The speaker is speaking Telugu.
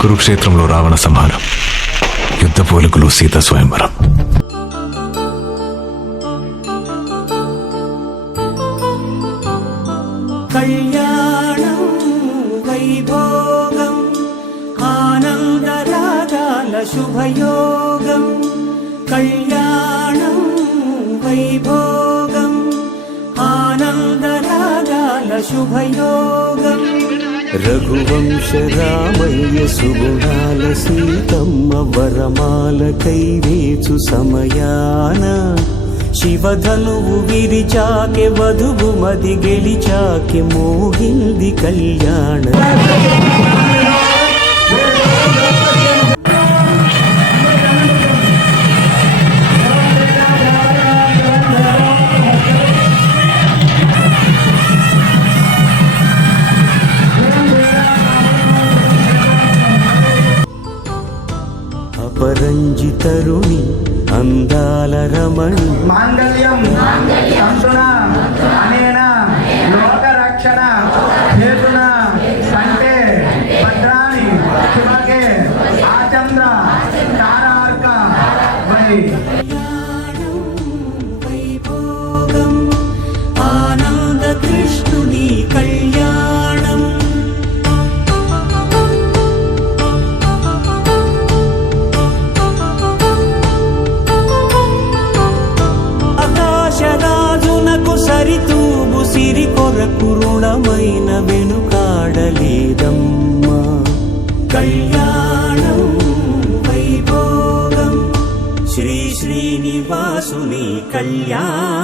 కురుక్షేత్రంలో రావణ సంహారం, యుద్ధ పోలికలు, సీత స్వయంవరం. కళ్యాణం వైభోగం ఆనందరాగాల శుభయోగం. కళ్యాణం వైభోగం ఆనందరాగాల శుభయోగం. రఘువంశ రామయ్య సుగుణాల సీతమ్మ వరమాల కైవేచు సమయాన శివధనువు విరిచాకె వధువు మది గెలిచాకె మోహింది కళ్యాణ. అపరంజి తరుణి అందాల రమణి మాంగళ్యం తంతున అనేన లోకరక్షణ హేతున కంటే భద్రాణి శివకే ఆచంద్ర తారార్క వై. వైభోగం ఆనంద కృష్ణుని కళ్యాణం. ఆకాశరాజునకు సరితూగు సిరి కొరకు రుణమైన వెనుకాడలేదమ్మా. కళ్యాణం వైభోగం శ్రీ శ్రీనివాసుని కళ్యాణం.